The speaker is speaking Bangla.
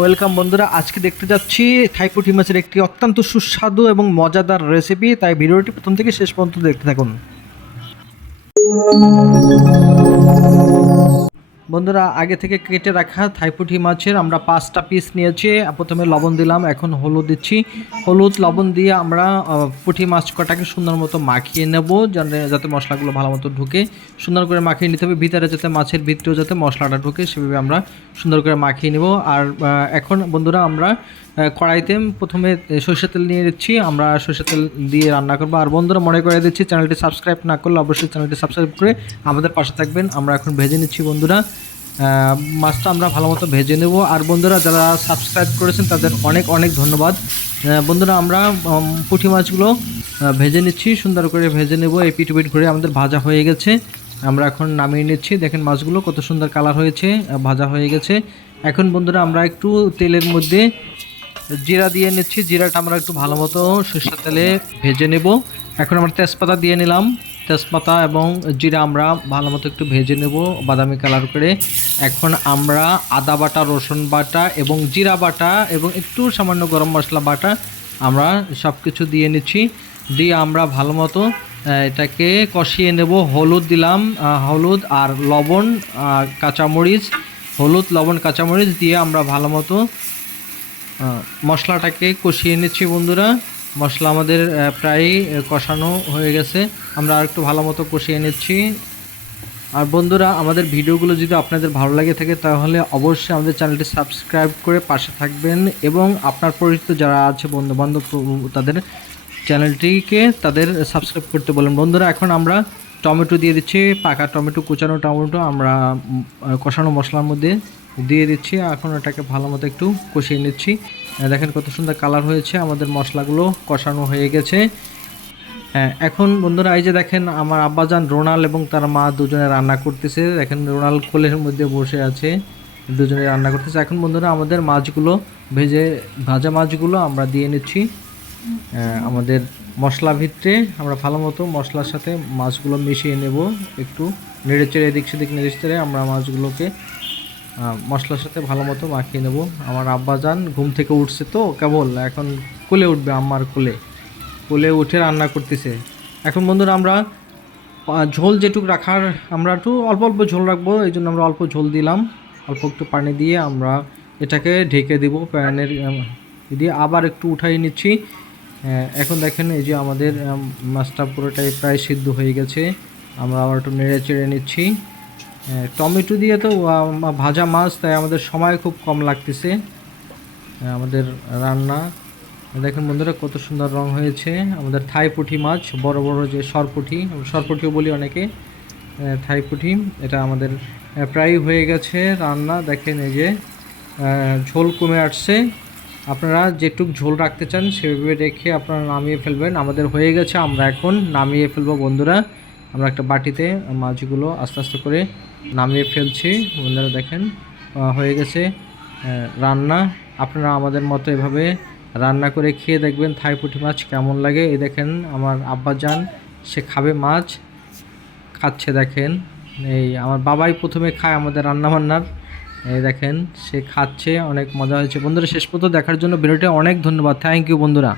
ওয়েলকাম বন্ধুরা, আজকে দেখতে যাচ্ছি থাই পুঁটি মাছের একটি অত্যন্ত সুস্বাদু এবং মজাদার রেসিপি। তাই ভিডিওটি প্রথম থেকে শেষ পর্যন্ত দেখতে থাকুন। বন্ধুরা, আগে থেকে কেটে রাখা থাই পুঁটি মাছের আমরা 5টা পিস নিয়েছি। প্রথমে লবণ দিলাম, এখন হলুদ দিচ্ছি। হলুদ লবণ দিয়ে আমরা পুঁটি মাছ কটাকে সুন্দর মতো মাখিয়ে নেব, যাতে মশলাগুলো ভালো মতো ঢুকে। সুন্দর করে মাখিয়ে নিতে হবে, ভিতরে যাতে মাছের ভিতরেও যাতে মশলাটা ঢুকে সেভাবে আমরা সুন্দর করে মাখিয়ে নেব। আর এখন বন্ধুরা আমরা কড়াইতে প্রথমে সরষের তেল নিয়ে দিচ্ছি। আমরা সরষের তেল দিয়ে রান্না করবো। আর বন্ধুরা, মনে করে দিচ্ছি, চ্যানেলটি সাবস্ক্রাইব না করলে অবশ্যই চ্যানেলটি সাবস্ক্রাইব করে আমাদের পাশে থাকবেন। আমরা এখন ভেজে নিচ্ছি বন্ধুরা। মাছটা আমরা ভালো মতো ভেজে নেব। আর বন্ধুরা, যারা সাবস্ক্রাইব করেছেন তাদের অনেক অনেক ধন্যবাদ। বন্ধুরা, আমরা পুঁটি মাছগুলো ভেজে নিচ্ছি, সুন্দর করে ভেজে নেব। এই পিঠ করে আমাদের ভাজা হয়ে গেছে। আমরা এখন নামিয়ে নিচ্ছি। দেখেন মাছগুলো কত সুন্দর কালার হয়েছে, ভাজা হয়ে গেছে। এখন বন্ধুরা আমরা একটু তেলের মধ্যে জিরা দিয়ে নিচ্ছি। জিরাটা আমরা একটু ভালো মতো সরষের তেলে ভেজে নেব। এখন আমরা তেজপাতা দিয়ে নিলাম। তেজপাতা এবং জিরা আমরা ভালো মতো একটু ভেজে নেব বাদামি কালার করে। এখন আমরা আদা বাটা, রসুন বাটা এবং জিরা বাটা এবং একটু সামান্য গরম মশলা বাটা আমরা সব কিছু দিয়ে নিচ্ছি। দিয়ে আমরা ভালো মতো এটাকে কষিয়ে নেব। হলুদ দিলাম, হলুদ আর লবণ আর কাঁচামরিচ, হলুদ লবণ কাঁচামরিচ দিয়ে আমরা ভালো মতো মশলাটাকে কষিয়ে নিচ্ছি বন্ধুরা। মশলা আমাদের প্রায় কষানো হয়ে গেছে। আমরা আর একটু ভালো মতো কষিয়ে নিচ্ছি। আর বন্ধুরা, আমাদের ভিডিওগুলো যদি আপনাদের ভালো লাগে থাকে তাহলে অবশ্যই আমাদের চ্যানেলটি সাবস্ক্রাইব করে পাশে থাকবেন এবং আপনার পরিচিত যারা আছে বন্ধুবান্ধব তাদের চ্যানেলটিকে তাদের সাবস্ক্রাইব করতে বলেন। বন্ধুরা, এখন আমরা টমেটো দিয়ে দিচ্ছি। পাকা টমেটো, কুচানো টমেটো আমরা কষানো মশলার মধ্যে দিয়ে দিচ্ছি। এখন এটাকে ভালো মতো একটু কষিয়ে নিচ্ছি। দেখেন কত সুন্দর কালার হয়েছে, আমাদের মশলাগুলো কষানো হয়ে গেছে। এখন বন্ধুরা, এই যে দেখেন আমার আব্বাজান রোনাল এবং তার মা দুজনে রান্না করতেছে। দেখেন রোনাল কোলের মধ্যে বসে আছে, দুজনে রান্না করতেছে। এখন বন্ধুরা আমাদের মাছগুলো ভাজা মাছগুলো আমরা দিয়ে নিচ্ছি আমাদের মশলা ভিতরে। আমরা ভালো মতো মশলার সাথে মাছগুলো মিশিয়ে নেব। একটু নেড়ে চেড়ে এদিক সেদিক নেড়ে চেড়ে আমরা মাছগুলোকে মশলার সাথে ভালো মতো মাখিয়ে নেব। আমার আব্বাজান ঘুম থেকে উঠছে, তো কেবল এখন কোলে উঠবে, আম্মার কোলে কোলে উঠে রান্না করতেছে। এখন বন্ধুরা আমরা ঝোল যেটুকু রাখার, আমরা একটু অল্প অল্প ঝোল রাখবো, এই জন্য আমরা অল্প ঝোল দিলাম। অল্প একটু পানি দিয়ে আমরা এটাকে ঢেকে দিব প্যানের দিয়ে। আবার একটু উঠাই নিচ্ছি। এখন দেখেন এই যে আমাদের মাছটা পুরোটাই প্রায় সিদ্ধ হয়ে গেছে। আমরা আবার একটু নেড়ে চেড়ে নিচ্ছি। টমেটো দিয়ে তো ভাজা মাছ, তাই আমাদের সময় খুব কম লাগতেছে আমাদের রান্না। দেখেন বন্ধুরা কত সুন্দর রং হয়েছে আমাদের থাই পুঁটি মাছ, বড় বড় যে সরপুঁটি, সরপুঁটিও বলি অনেকে, থাই পুঁটি। এটা আমাদের প্রায় হয়ে গেছে রান্না। দেখেন এই যে ঝোল কমে আসছে। আপনারা যেটুক ঝোল রাখতে চান সেভাবে রেখে আপনারা নামিয়ে ফেলবেন। আমাদের হয়ে গেছে, আমরা এখন নামিয়ে ফেলবো বন্ধুরা। আমরা একটা বাটিতে মাছগুলো আস্তে আস্তে করে নামিয়ে ফেলছি বন্ধুরা। দেখেন হয়ে গেছে রান্না। আপনারা আমাদের মতো এভাবে রান্না করে খেয়ে দেখবেন থাই পুঁটি মাছ কেমন লাগে। এই দেখেন আমার আব্বাজান, সে খাবে মাছ, খাচ্ছে। দেখেন এই আমার বাবাই প্রথমে খায় আমাদের রান্নাবান্নার। এই দেখেন সে খাচ্ছে, অনেক মজা হয়েছে বন্ধুরা। শেষ পর্যন্ত দেখার জন্য ভিডিওটা অনেক ধন্যবাদ। থ্যাংক ইউ বন্ধুরা।